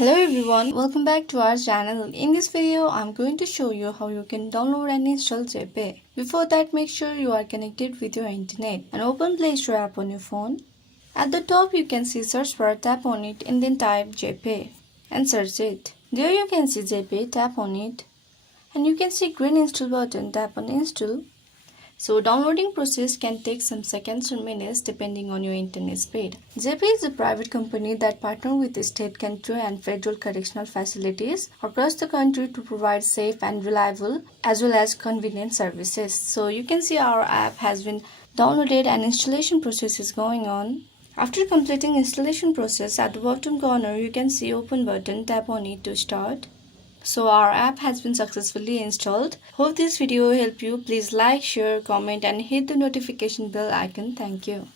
Hello everyone, welcome back to our channel. In this video, I'm going to show you how you can download and install JPay. Before that, make sure you are connected with your internet and open Play Store app on your phone. At the top, you can see search bar, tap on it and then type JPay and search it. There you can see JPay, tap on it and you can see green install button, tap on install. So downloading process can take some seconds or minutes depending on your internet speed. JPay is a private company that partners with state, country and federal correctional facilities across the country to provide safe and reliable as well as convenient services. So you can see our app has been downloaded and installation process is going on. After completing installation process, at the bottom corner you can see open button, tap on it to start. So our app has been successfully installed. Hope this video helped you. Please like, share, comment and hit the notification bell icon. Thank you.